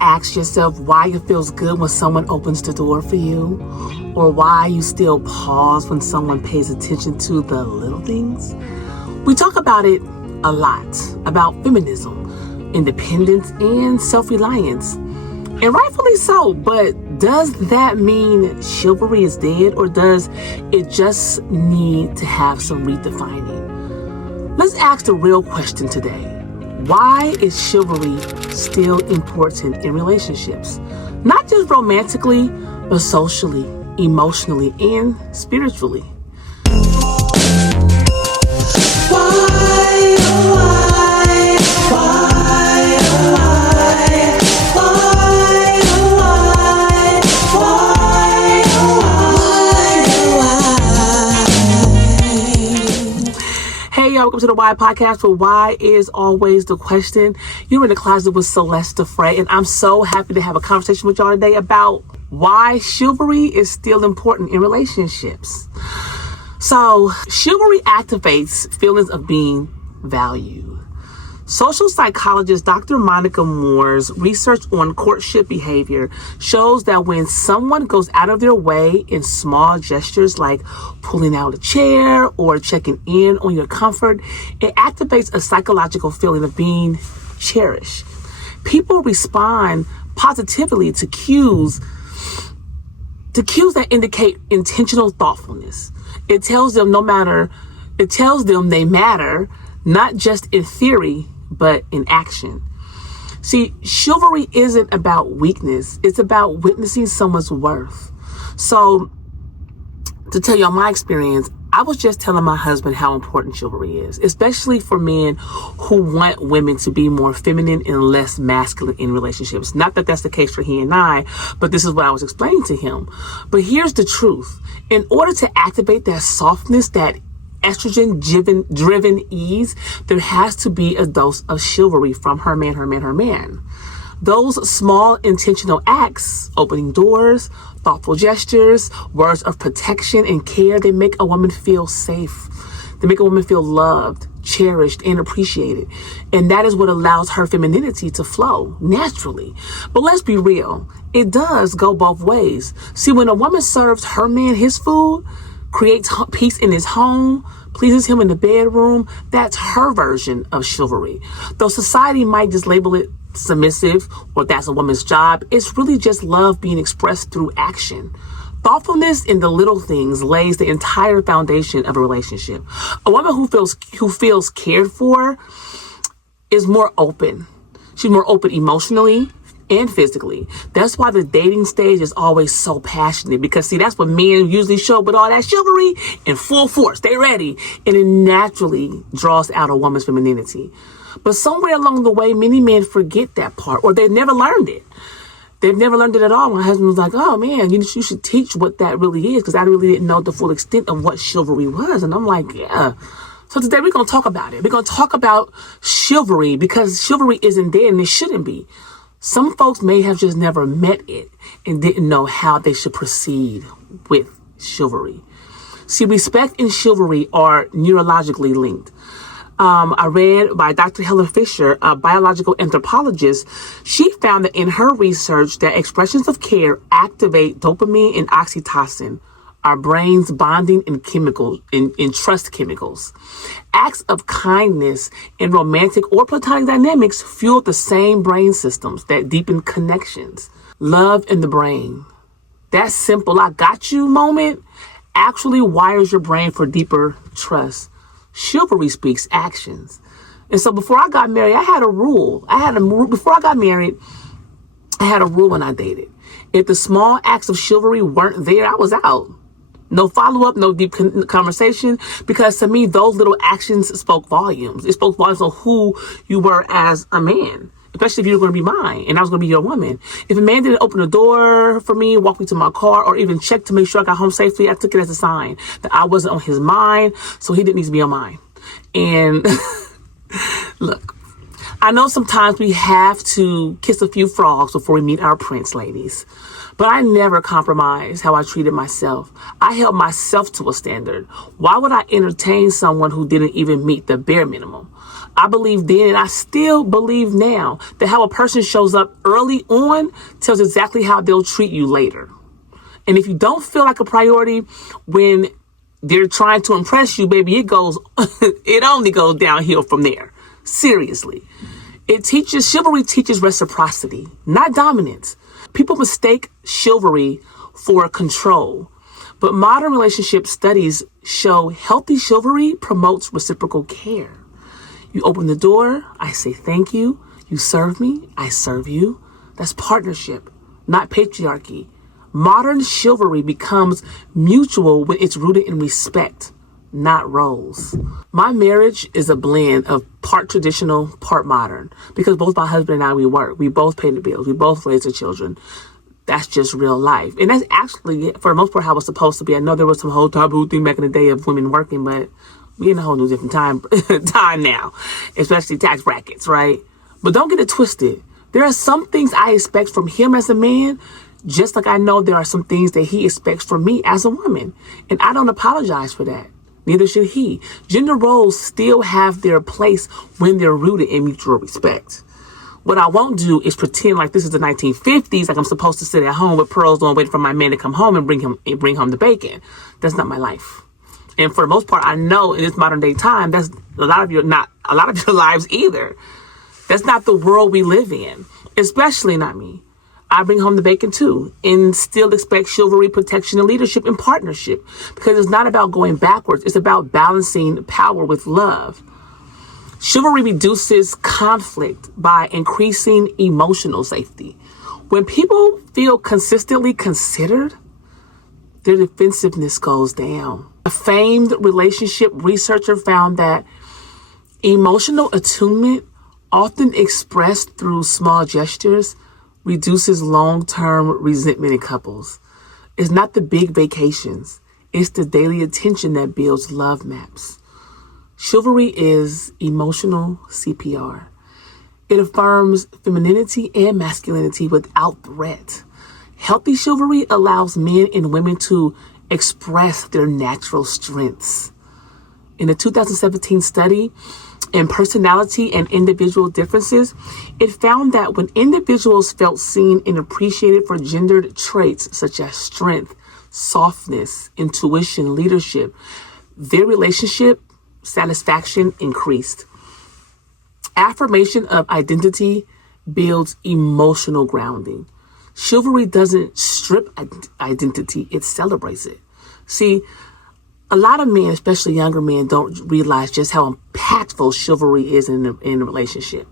ask yourself why it feels good when someone opens the door for you? Or why you still pause when someone pays attention to the little things? We talk about it a lot, about feminism, independence, and self-reliance. And rightfully so, but does that mean chivalry is dead, or does it just need to have some redefining? Let's ask the real question today. Why is chivalry still important in relationships? Not just romantically, but socially, emotionally, and spiritually. Hey, y'all, welcome to the Why Podcast, where why is always the question. You're in the closet with Celeste Frey, and I'm so happy to have a conversation with y'all today about why chivalry is still important in relationships. So, chivalry activates feelings of being valued. Social psychologist Dr. Monica Moore's research on courtship behavior shows that when someone goes out of their way in small gestures like pulling out a chair or checking in on your comfort, it activates a psychological feeling of being cherished. People respond positively to cues that indicate intentional thoughtfulness. It tells them they matter, not just in theory, but in action. See, chivalry isn't about weakness. It's about witnessing someone's worth. So, to tell y'all my experience, I was just telling my husband how important chivalry is, especially for men who want women to be more feminine and less masculine in relationships. Not that that's the case for he and I, but this is what I was explaining to him. But here's the truth. In order to activate that softness, that estrogen-driven ease, there has to be a dose of chivalry from her man. Those small intentional acts, opening doors, thoughtful gestures, words of protection and care, they make a woman feel safe. They make a woman feel loved, cherished, and appreciated. And that is what allows her femininity to flow naturally. But let's be real, it does go both ways. See, when a woman serves her man his food, creates peace in his home, pleases him in the bedroom, that's her version of chivalry. Though society might just label it submissive or that's a woman's job, it's really just love being expressed through action. Thoughtfulness in the little things lays the entire foundation of a relationship. A woman who feels cared for is more open. She's more open emotionally and physically. That's why the dating stage is always so passionate, because see, that's what men usually show with all that chivalry in full force. They ready. And it naturally draws out a woman's femininity. But somewhere along the way, many men forget that part, or they've never learned it. They've never learned it at all. My husband was like, oh man, you should teach what that really is, because I really didn't know the full extent of what chivalry was. And I'm like, yeah. So today we're going to talk about it. We're going to talk about chivalry, because chivalry isn't dead and it shouldn't be. Some folks may have just never met it and didn't know how they should proceed with chivalry. See, respect and chivalry are neurologically linked. I read by Dr. Helen Fisher, a biological anthropologist. She found that in her research that expressions of care activate dopamine and oxytocin, our brain's bonding and chemicals, in trust chemicals. Acts of kindness in romantic or platonic dynamics fuel the same brain systems that deepen connections. Love in the brain. That simple I got you moment actually wires your brain for deeper trust. Chivalry speaks actions. And so before I got married, I had a rule. Before I got married, I had a rule when I dated. If the small acts of chivalry weren't there, I was out. No follow-up, no deep conversation, because to me, those little actions spoke volumes. It spoke volumes of who you were as a man, especially if you were going to be mine and I was going to be your woman. If a man didn't open the door for me, walk me to my car, or even check to make sure I got home safely, I took it as a sign that I wasn't on his mind, so he didn't need to be on mine. And look, I know sometimes we have to kiss a few frogs before we meet our prince, ladies. But I never compromised how I treated myself. I held myself to a standard. Why would I entertain someone who didn't even meet the bare minimum? I believe then, and I still believe now, that how a person shows up early on tells exactly how they'll treat you later. And if you don't feel like a priority when they're trying to impress you, baby, it only goes downhill from there. Seriously. Chivalry teaches reciprocity, not dominance. People mistake chivalry for control. But modern relationship studies show healthy chivalry promotes reciprocal care. You open the door, I say thank you. You serve me, I serve you. That's partnership, not patriarchy. Modern chivalry becomes mutual when it's rooted in respect, not roles. My marriage is a blend of part traditional, part modern, because both my husband and I, we work. We both pay the bills. We both raise the children. That's just real life. And that's actually, for the most part, how it's supposed to be. I know there was some whole taboo thing back in the day of women working, but we're in a whole new different time now, especially tax brackets, right? But don't get it twisted. There are some things I expect from him as a man, just like I know there are some things that he expects from me as a woman. And I don't apologize for that. Neither should he. Gender roles still have their place when they're rooted in mutual respect. What I won't do is pretend like this is the 1950s, like I'm supposed to sit at home with pearls on, waiting for my man to come home and bring home the bacon. That's not my life. And for the most part, I know in this modern day time, that's a lot of your lives either. That's not the world we live in, especially not me. I bring home the bacon too, and still expect chivalry, protection, and leadership and partnership, because it's not about going backwards. It's about balancing power with love. Chivalry reduces conflict by increasing emotional safety. When people feel consistently considered, their defensiveness goes down. A famed relationship researcher found that emotional attunement, often expressed through small gestures, reduces long-term resentment in couples. It's not the big vacations. It's the daily attention that builds love maps. Chivalry is emotional CPR. It affirms femininity and masculinity without threat. Healthy chivalry allows men and women to express their natural strengths. In a 2017 study in personality and individual differences, it found that when individuals felt seen and appreciated for gendered traits such as strength, softness, intuition, leadership, their relationship satisfaction increased. Affirmation of identity builds emotional grounding. Chivalry doesn't strip identity, it celebrates it. See, a lot of men, especially younger men, don't realize just how impactful chivalry is in a relationship.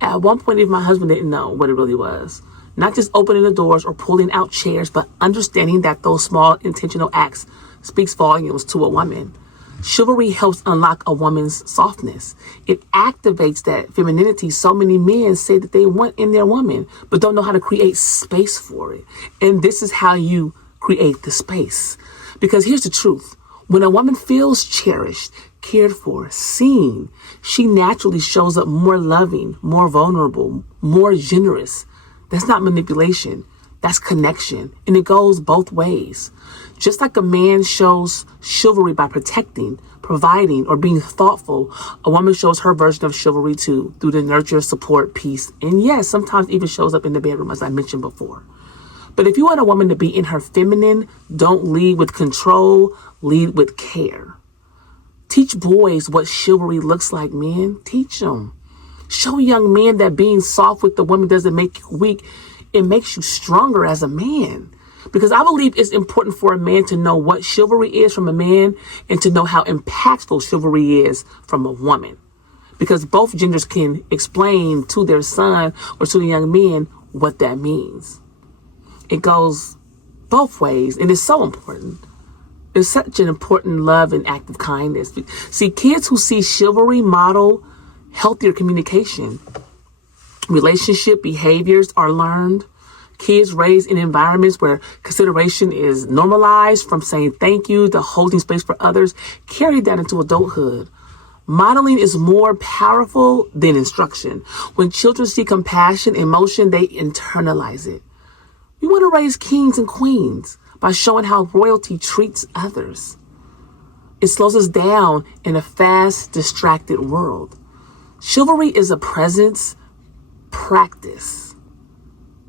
At one point, even my husband didn't know what it really was. Not just opening the doors or pulling out chairs, but understanding that those small intentional acts speaks volumes to a woman. Chivalry helps unlock a woman's softness. It activates that femininity so many men say that they want in their woman, but don't know how to create space for it. And this is how you create the space. Because here's the truth. When a woman feels cherished, cared for, seen, she naturally shows up more loving, more vulnerable, more generous. That's not manipulation. That's connection. And it goes both ways. Just like a man shows chivalry by protecting, providing, or being thoughtful, a woman shows her version of chivalry too, through the nurture, support, peace, and yes, sometimes even shows up in the bedroom, as I mentioned before. But if you want a woman to be in her feminine, don't lead with control, lead with care. Teach boys what chivalry looks like, men. Teach them. Show young men that being soft with the woman doesn't make you weak. It makes you stronger as a man. Because I believe it's important for a man to know what chivalry is from a man and to know how impactful chivalry is from a woman. Because both genders can explain to their son or to the young men what that means. It goes both ways, and it's so important. It's such an important love and act of kindness. See, kids who see chivalry model healthier communication. Relationship behaviors are learned. Kids raised in environments where consideration is normalized, from saying thank you to holding space for others, carry that into adulthood. Modeling is more powerful than instruction. When children see compassion, emotion, they internalize it. We want to raise kings and queens by showing how royalty treats others. It slows us down in a fast, distracted world. Chivalry is a presence practice.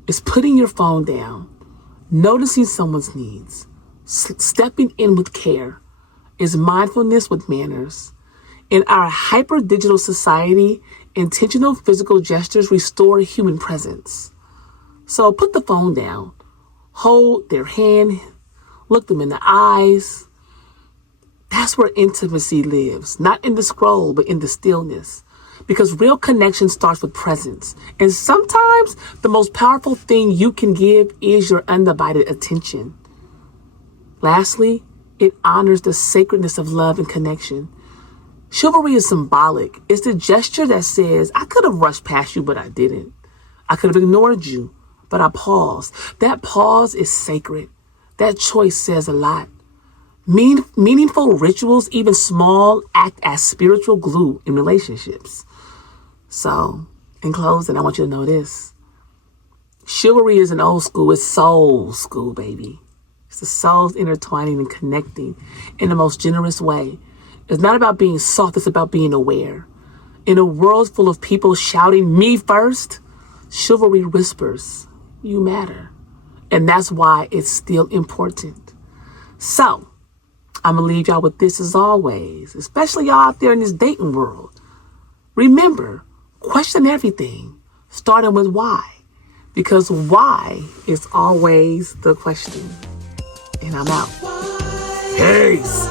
It's putting your phone down, noticing someone's needs, stepping in with care. Is mindfulness with manners. In our hyper-digital society, intentional physical gestures restore human presence. So put the phone down, hold their hand, look them in the eyes. That's where intimacy lives, not in the scroll, but in the stillness. Because real connection starts with presence. And sometimes the most powerful thing you can give is your undivided attention. Lastly, it honors the sacredness of love and connection. Chivalry is symbolic. It's the gesture that says, I could have rushed past you, but I didn't. I could have ignored you, but I paused. That pause is sacred. That choice says a lot. Meaningful rituals, even small, act as spiritual glue in relationships. So, in closing, I want you to know this. Chivalry isn't old school, it's soul school, baby. It's the souls intertwining and connecting in the most generous way. It's not about being soft, it's about being aware. In a world full of people shouting, me first, chivalry whispers, you matter. And that's why it's still important. So, I'm going to leave y'all with this as always, especially y'all out there in this dating world. Remember, question everything, starting with why. Because why is always the question. And I'm out. Peace.